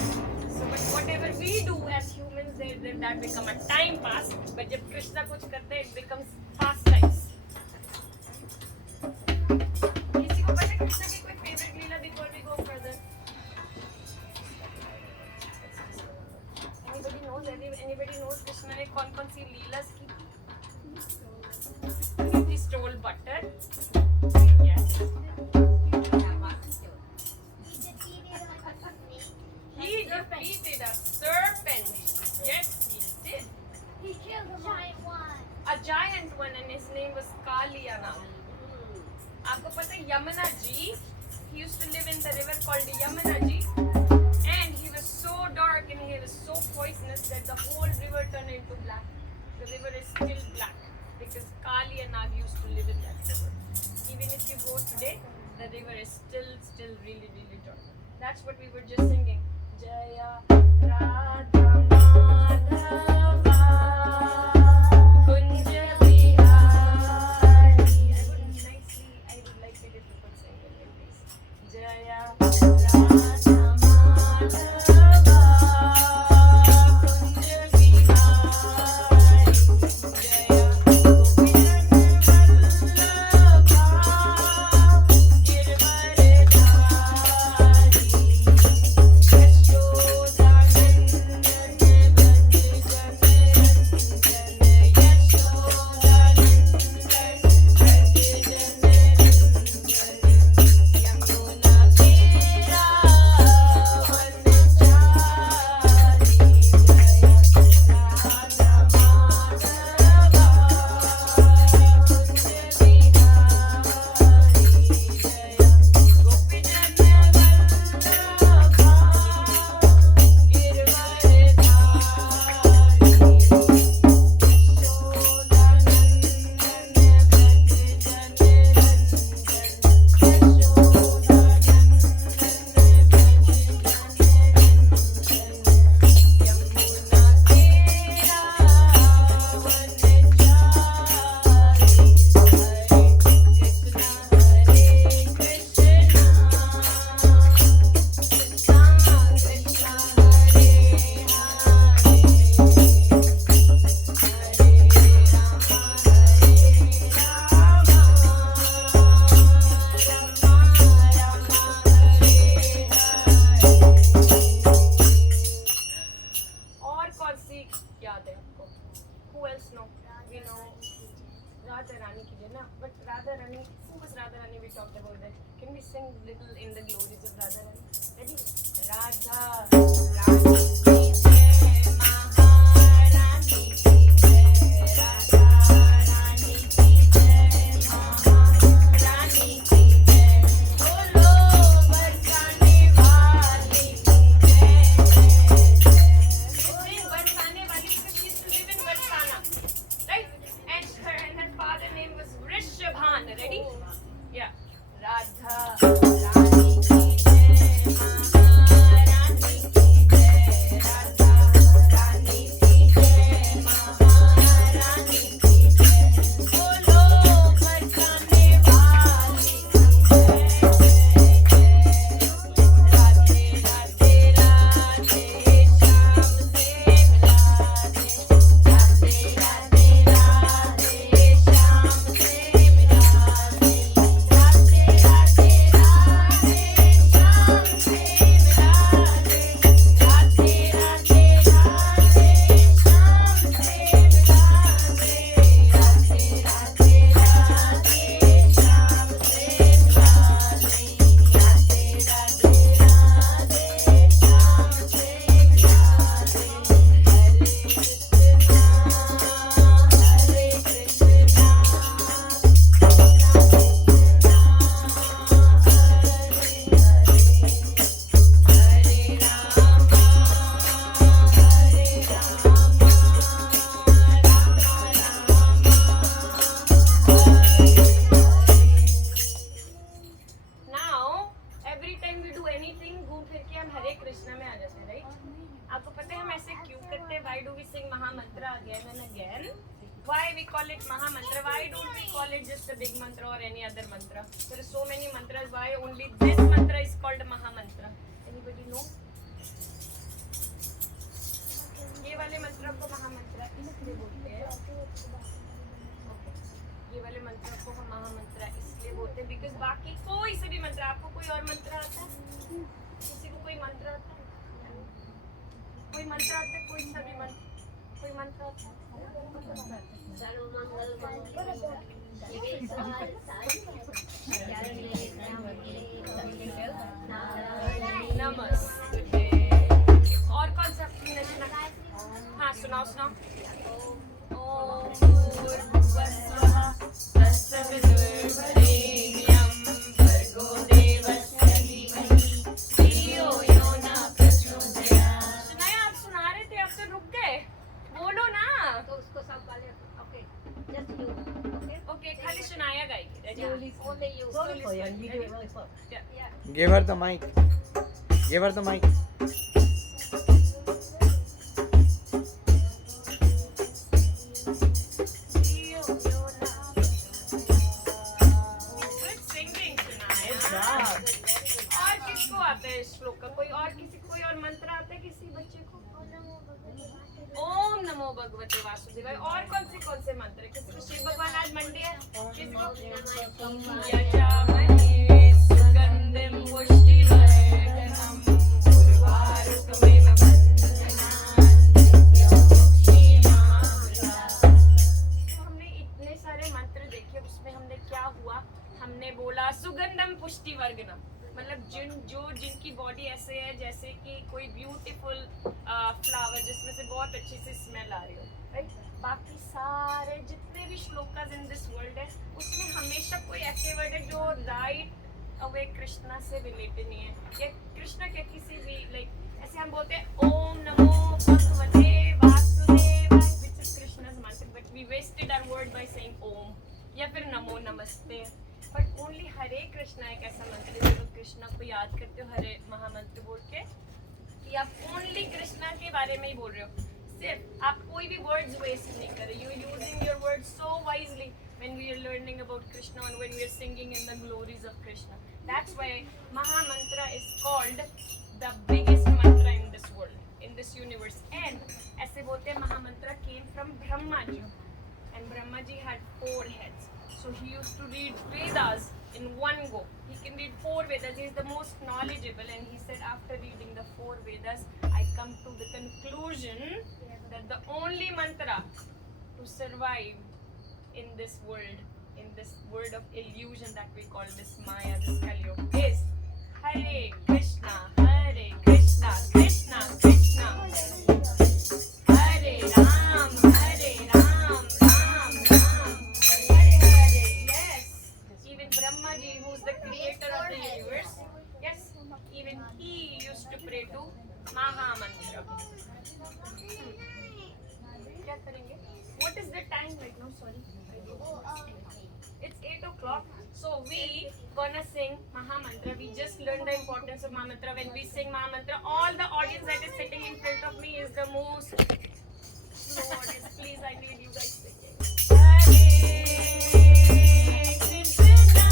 So, but whatever we do as humans, then that become a time pass. But जब कृष्णा कुछ करते हैं, it becomes pastimes. किसी को पता है कृष्णा की कोई favorite Leela before we go further? Anybody knows Krishna ने कौन-कौन सी लीलास की? He stole butter. Yes. He defeated a serpent. Yes, he did. He killed a giant one. A giant one, and his name was Kaliyana. आपको पता है Yamuna Ji? He used to live in the river called Yamuna Ji, and he was so dark and he was so poisonous that the whole river turned into black. The river is still black because Kali and Nag used to live in that river. Even if you go today, the river is still really, really dark. That's what we were just singing. Jaya Radha Madhava Kunja Bihari. I would like it if you could sing it like this. Jaya Radha Madhava Kunja Bihari. Jaya Gopinan Vallabha Girdvaradhari. sing little in the glories of Radha Rani. Ready? Radha Rani ki jai, Maharani ki jai, Radha Rani ki jai, Maharani ki jai, bolo बरसाने वाली की जय जय। बरसाने वाली because she used to live in Barsana, right? And her father name was Rishabhan. Ready? Yeah. Radha Rani ki jai, Maharani ki jai, Radha Rani ki jai, Maharani ki jai, bolo बरसाने वाली की जय Now, every time we do anything, घूम फिर के हम हरे कृष्णा में आ जाते हैं, right? आपको पता है हम ऐसे क्यों करते हैं? Why do we sing Mahamantra again and again? Why we call it Mahamantra? Why don't we call it just a big mantra or any other mantra? There are so many mantras. Why only this mantra is called Mahamantra? Anybody know? ये वाले मंत्र को महामंत्र इसलिए बोलते हैं। ये वाले मंत्र को हम महामंत्र इसलिए बोलते हैं बिकॉज बाकी कोई से भी मंत्र, आपको कोई और मंत्र आता है? किसी को कोई मंत्र आता है? कोई मंत्र आता है? कोई सा भी मंत्र, कोई मंत्र आता है? सर्वमंगल मंगल नमस्ते। और कौन सा आपने सुना? हाँ सुनाओ सुनाओ। ओम भूर्भुवस्सुवः तत्सवितुर्वरेण्यं भर्गो देवस्य धीमहि धियो यो न प्रचोदयात्। सुनाया? आप सुना रहे थे, अब तो रुक गए, बोलो ना। तो उसको सब वाले okay just you okay okay, खाली सुनाया गाएगी। Ready? Only you Slowly, slowly. Yeah. Give her the mic. Give her the mic. धियो यो न Good singing, सुनाया। और किसको आता है इस श्लोक का? कोई और किसी कोई और मंत्र आता है किसी बच्चे को? ओम नमो भगवते वासुदेवाय। और कौन से मंत्र है? किसी को शिव भगवान आज मंडे है? किसी को यजामहे सुगंधिं पुष्टिवर्धनम् उर्वारुकमिव तो हमने इतने सारे मंत्र देखे, उसमें हमने क्या हुआ? हमने बोला सुगंधम पुष्टिवर्धनम, मतलब जिनकी बॉडी ऐसे है जैसे कि कोई ब्यूटीफुल फ्लावर जिसमें से बहुत अच्छी सी स्मेल आ रही हो, राइट? बाकी सारे जितने भी श्लोकास इन दिस वर्ल्ड है उसमें हमेशा कोई ऐसे वर्ड है जो राइट अवे कृष्णा से रिलेटेड नहीं है, या कृष्णा के किसी भी लाइक ऐसे हम बोलते हैं ओम नमो भगवते वासुदेवाय which is Krishna's mantra, but we wasted our word by saying Om या फिर नमो नमस्ते। बट ओनली हरे कृष्णा एक ऐसा मंत्र है जब कृष्णा को याद करते हो हरे महामंत्र बोल के कि आप ओनली कृष्णा के बारे में ही बोल रहे हो, सिर्फ आप कोई भी वर्ड्स वेस्ट नहीं कर रहे। You using your words so wisely when we are learning about Krishna and when we are singing in the glories of Krishna. That's why Mahamantra is called the biggest mantra in this world, in this universe. And ऐसे बोलते हैं Mahamantra came from Brahma ji, and Brahma ji had 4 heads. So he used to read Vedas in one go. He can read 4 Vedas. He is the most knowledgeable, and he said after reading the 4 Vedas, I come to the conclusion that the only mantra to survive in this world in this world of illusion that we call this Maya, this Kaliyug, is Hare Krishna, Krishna Krishna, Hare Ram, Ram Ram, Hare Hare. Yes, even Brahma ji, who's the creator of the universe, yes, even he used to pray to Mahamantra. क्या करेंगे? What is the time right now? Sorry. It's 8 o'clock. So we gonna sing Mahamantra. We just learned the importance of Mahamantra. When we sing Mahamantra, all the audience that is sitting in front of me is the most slow audience. Please, I need you guys singing. Hare Krishna,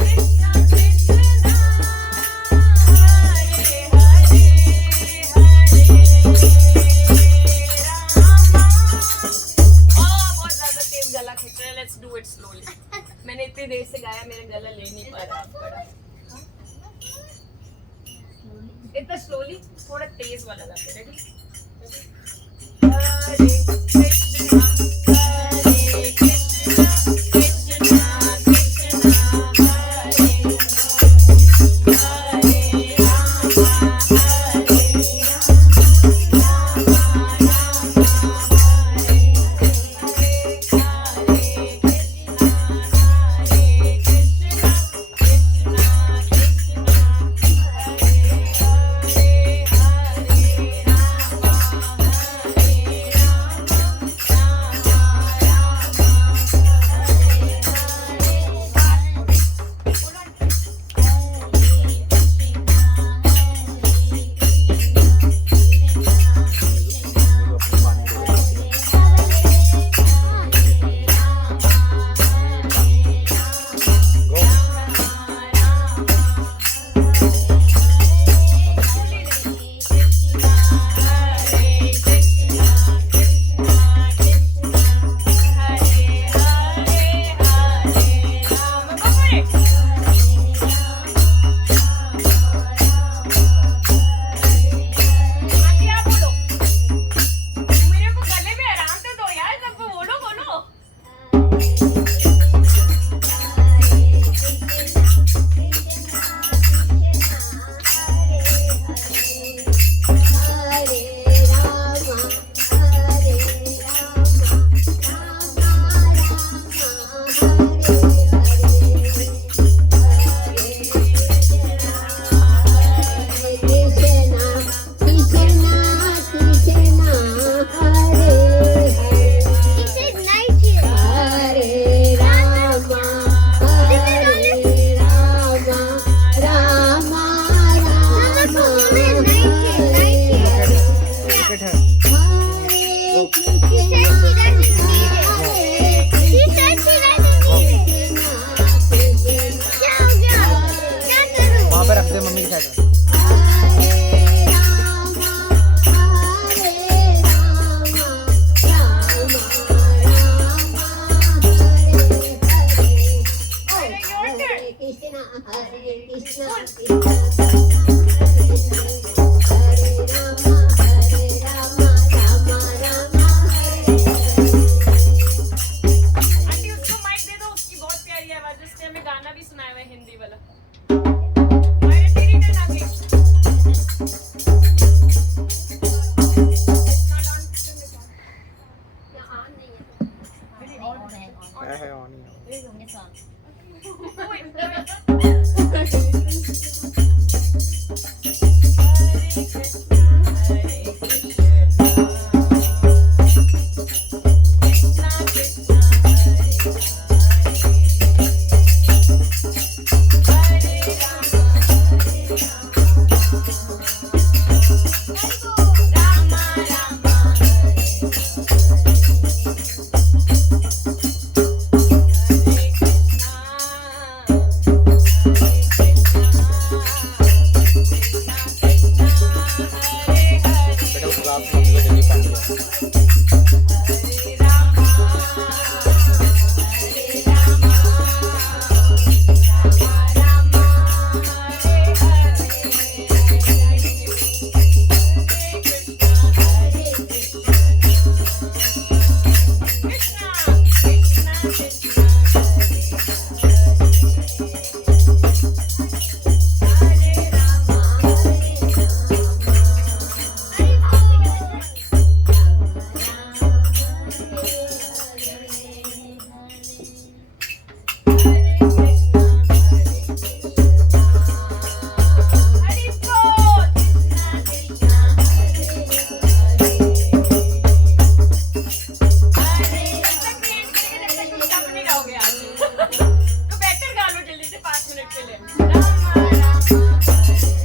Krishna Krishna, Hare Hare, बहुत ज्यादा तेज गला खींच रहा है. Let's do it slowly. मैंने इतनी देर से गाया, मेरा गला ले नहीं पा रहा बड़ा. इतना slowly, थोड़ा तेज वाला गाते. Ready? Hare Krishna, Hare Krishna, Krishna Krishna, Hare Hare चले Rama Rama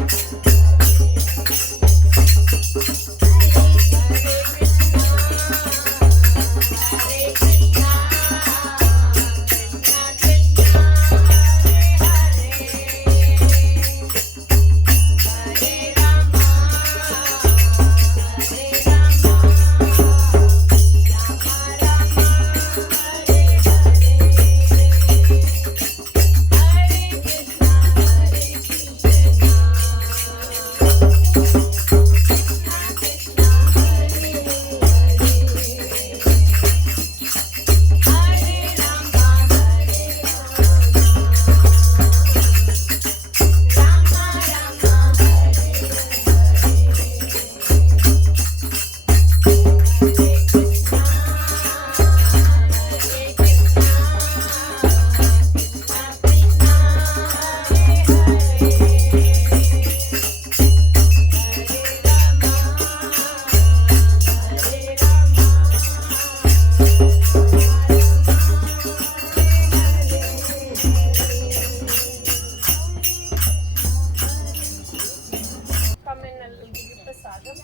Come in, I'll give you prasadam.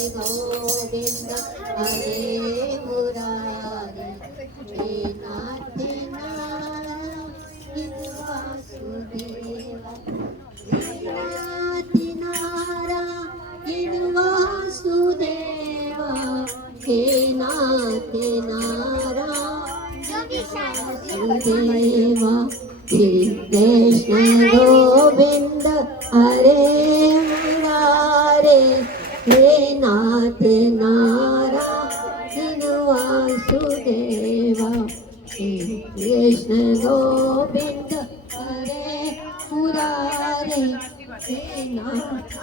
Govind हरे मुरारी हे नाथ नारायण वासुदेवा हे नाथ नारायण वासुदेवा हे नाथ नारायण वासुदेवा श्री कृष्ण गोविंद हरे मुरारे हे नाथ नारायण वासुदेवा श्री कृष्ण गोविंद हरे मुरारे हे नाथ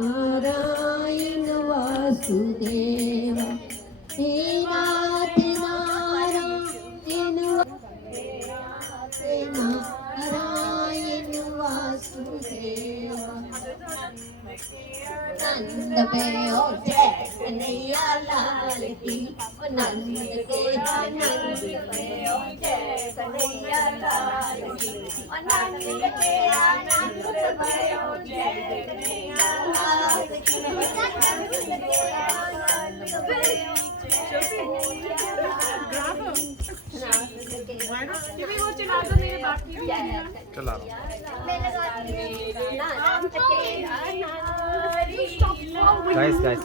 नारायण वासुदेवा हे नाथ नारायण नारायण वासुदेवा नंद पे ओ जय कन्हैया लाल की नंद के नंद पे ओ जय कन्हैया लाल की नंद के नंद पे ओ जय कन्हैया लाल की नंद के नंद पे Give me what you have मेरे बाकी भी चला रहा हूँ गाइस गाइस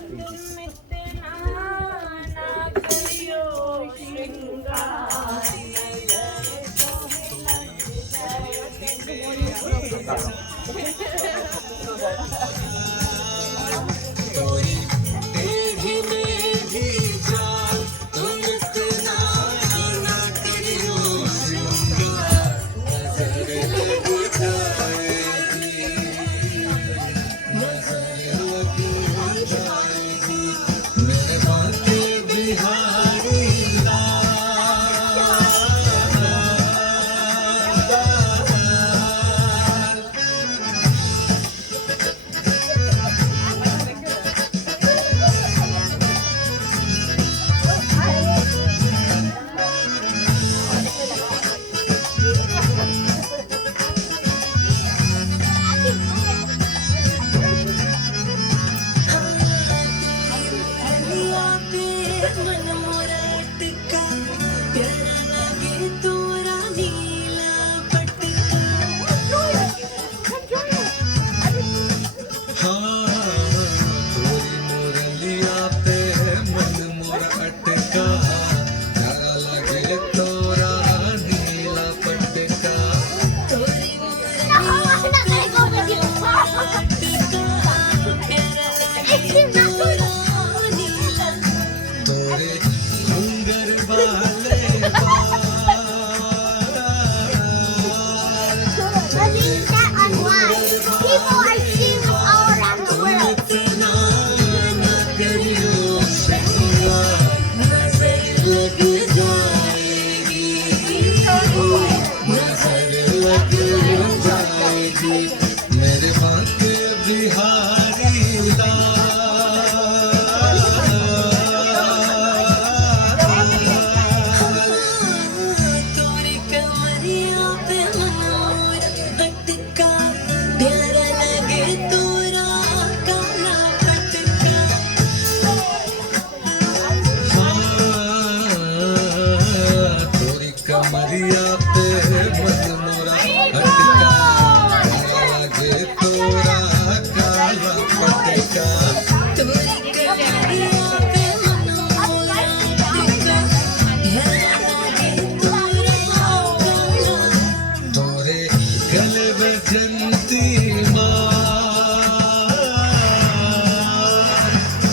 बजंती माँ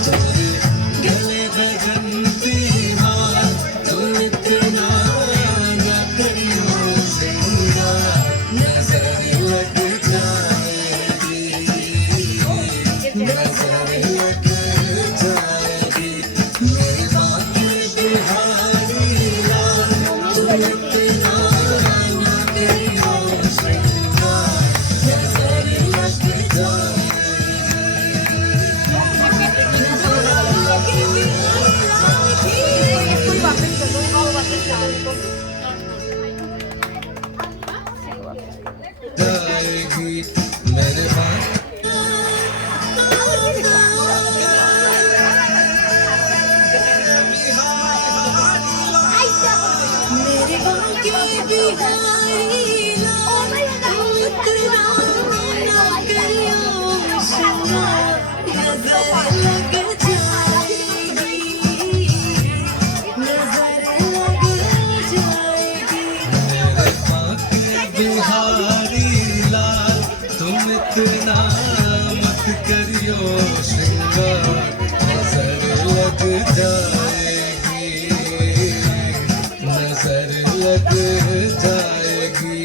तेरे गले बजंती माँ तुम इतना न करियो सिंगार नजर लग जाएगी नजर लग जाएगी मेरी बात बिहारी लाल तुम इतना न करियो सिंगार नजर लग जाएगी जाएगी मेरे बात मेरे बाल के बिहारी लाल इतना ना करियो शंगार नजर लग जाएगी नजर लग जाएगी मेरे बाके बिहारी लाल तुम इतना मत करियो श्रृंगार नजर लग जाएगी नजर लग जाएगी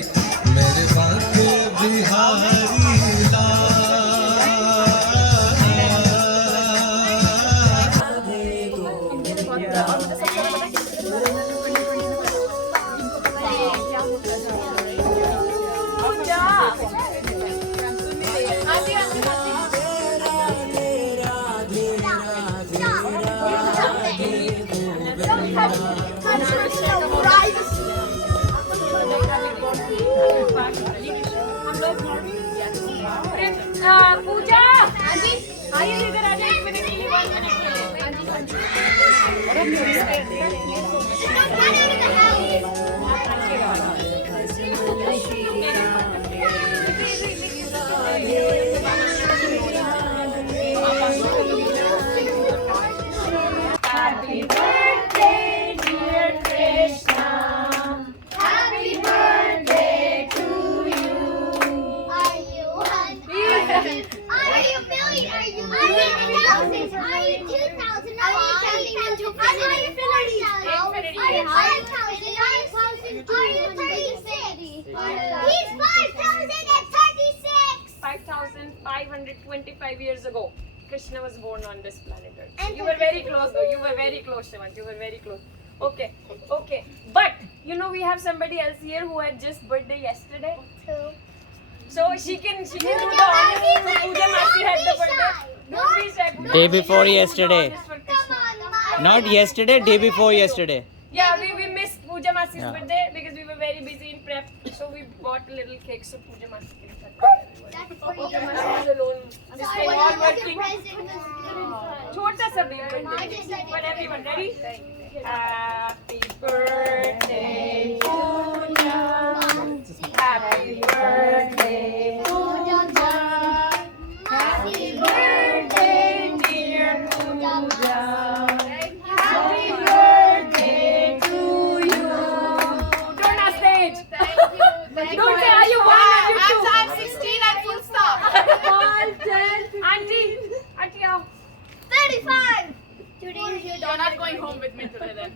मेरे बाके बिहारी लाल पूजा आइए इधर आ जाइए 1 मिनट के लिए 1 minute Happy birthday, dear Krishna. Happy birthday to you. Are you 100? Are you million? Are you thousands? Are you 2,000? Are you 10,000? Are you 40,000? Are you 5,000? Are you 36? He's 5,036. 5,525 years ago, Krishna was born on this planet Earth. And You were very close though. You were very close, Shivant. You were very close. Okay, okay. But, you know, we have somebody else here who had just birthday yesterday. So she can do the honor. Puja Masi had the birthday. Don't be shy. Puja Day Masi before had the yesterday. honors for Come Krishna. on, Mom. Not yesterday, day before yesterday. Yeah, we missed Puja Masi's Yeah. birthday because we were very busy in prep. So we bought a little cake so Puja Masi can cut. That's for Puja you. Masi was alone. This Sorry, thing all what your working. present was good. छोटा सा baby birthday for everyone. Ready? Happy birthday, Pooja. Happy birthday, Pooja. Happy birthday, dear Pooja. Happy birthday to you. Don't ask the age. Don't say are you 1 or you 2. I'm 16 and full stop. 5, 10, Auntie, आओ. 35. Today is your You're not going home with me today then.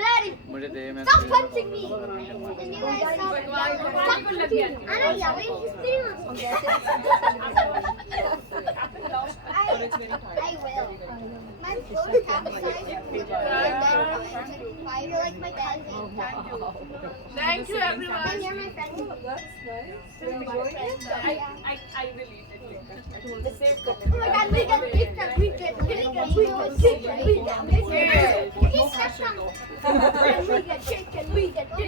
Daddy, मुझे दे मैं stop punching me. The new guy stop. भगवान को लग गया। I'm not yelling. He's beating on me. I will. My clothes have a size. You're like my cousin. Thank you everyone. And you're my friend. I will eat it later. The same Oh my God, we got